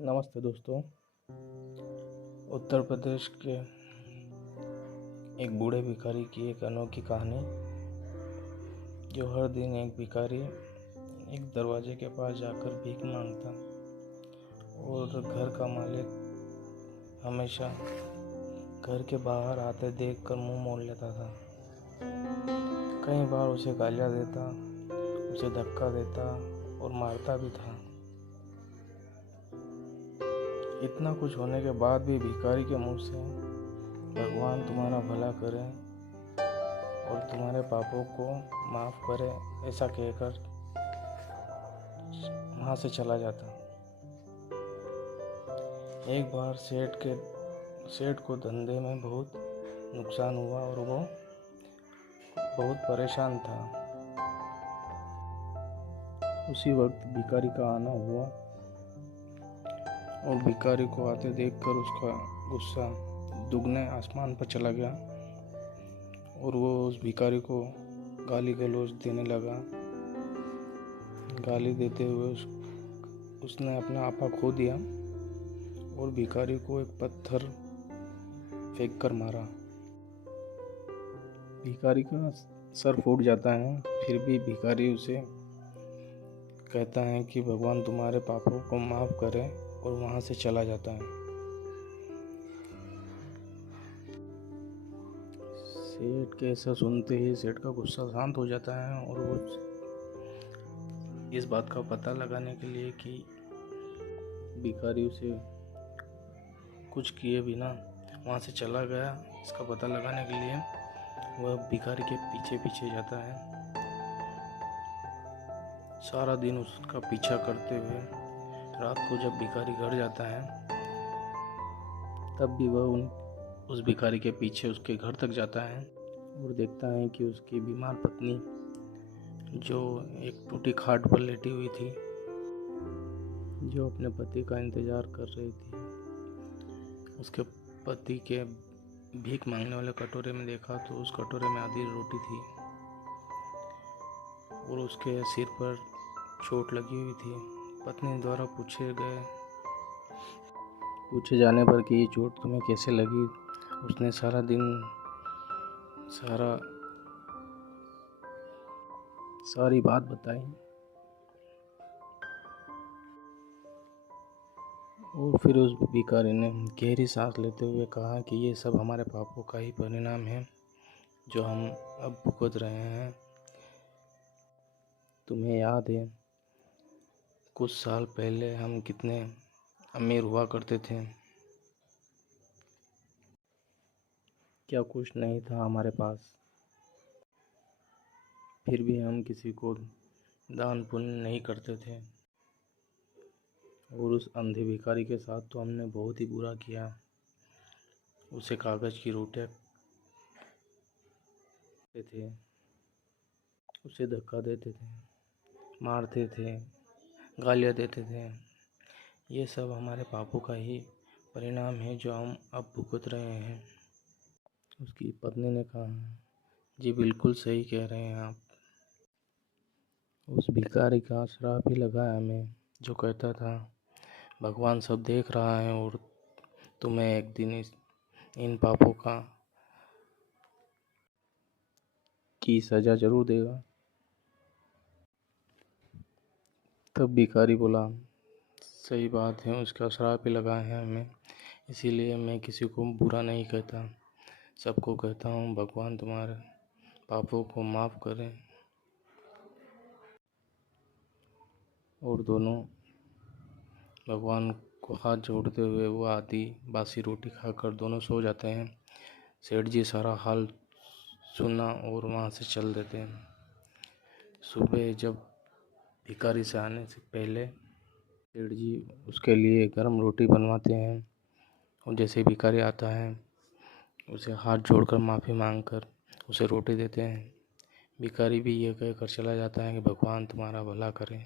नमस्ते दोस्तों। उत्तर प्रदेश के एक बूढ़े भिखारी की एक अनोखी कहानी। जो हर दिन एक भिखारी एक दरवाजे के पास जाकर भीख मांगता और घर का मालिक हमेशा घर के बाहर आते देखकर मुंह मोड़ लेता था। कई बार उसे गालियां देता, उसे धक्का देता और मारता भी था। इतना कुछ होने के बाद भी भिखारी के मुंह से भगवान तुम्हारा भला करे और तुम्हारे पापों को माफ़ करे ऐसा कहकर वहाँ से चला जाता। एक बार सेठ को धंधे में बहुत नुकसान हुआ और वो बहुत परेशान था। उसी वक्त भिखारी का आना हुआ और भिखारी को आते देखकर उसका गुस्सा दुगने आसमान पर चला गया और वो उस भिखारी को गाली गलौज देने लगा। गाली देते हुए उसने अपना आपा खो दिया और भिखारी को एक पत्थर फेंक कर मारा। भिखारी का सर फूट जाता है, फिर भी भिखारी उसे कहता है कि भगवान तुम्हारे पापों को माफ़ करे और वहाँ से चला जाता है। सेठ के ऐसा सुनते ही सेठ का गुस्सा शांत हो जाता है और वो इस बात का पता लगाने के लिए कि भिखारी उसे कुछ किए बिना वहाँ से चला गया, इसका पता लगाने के लिए वह भिखारी के पीछे पीछे जाता है। सारा दिन उसका पीछा करते हुए रात को जब भिखारी घर जाता है तब भी वह उस भिखारी के पीछे उसके घर तक जाता है और देखता है कि उसकी बीमार पत्नी जो एक टूटी खाट पर लेटी हुई थी, जो अपने पति का इंतज़ार कर रही थी, उसके पति के भीख मांगने वाले कटोरे में देखा तो उस कटोरे में आधी रोटी थी और उसके सिर पर चोट लगी हुई थी। पत्नी द्वारा पूछे जाने पर कि ये चोट तुम्हें कैसे लगी, उसने सारी बात बताई और फिर उस भिखारी ने गहरी सांस लेते हुए कहा कि ये सब हमारे पापों का ही परिणाम है जो हम अब भुगत रहे हैं। तुम्हें याद है कुछ साल पहले हम कितने अमीर हुआ करते थे, क्या कुछ नहीं था हमारे पास, फिर भी हम किसी को दान पुण्य नहीं करते थे और उस अंधे भिखारी के साथ तो हमने बहुत ही बुरा किया। उसे कागज़ की रोटियां देते थे, उसे धक्का देते थे, मारते थे, गालियाँ देते थे। ये सब हमारे पापों का ही परिणाम है जो हम अब भुगत रहे हैं। उसकी पत्नी ने कहा, जी बिल्कुल सही कह रहे हैं आप। उस भिखारी का श्राप ही लगा है हमें, जो कहता था भगवान सब देख रहा है और तुम्हें एक दिन इन पापों की सज़ा जरूर देगा। तब भिखारी बोला, सही बात है, उसका श्राप ही लगा है हमें, इसीलिए मैं किसी को बुरा नहीं कहता, सबको कहता हूँ भगवान तुम्हारे पापों को माफ़ करें। और दोनों भगवान को हाथ जोड़ते हुए वो आधी बासी रोटी खाकर दोनों सो जाते हैं। सेठ जी सारा हाल सुना और वहाँ से चल देते हैं। सुबह जब भिखारी से आने से पहले सेठ जी उसके लिए गर्म रोटी बनवाते हैं और जैसे भिखारी आता है उसे हाथ जोड़कर माफ़ी मांगकर उसे रोटी देते हैं। भिखारी भी ये कहकर चला जाता है कि भगवान तुम्हारा भला करे।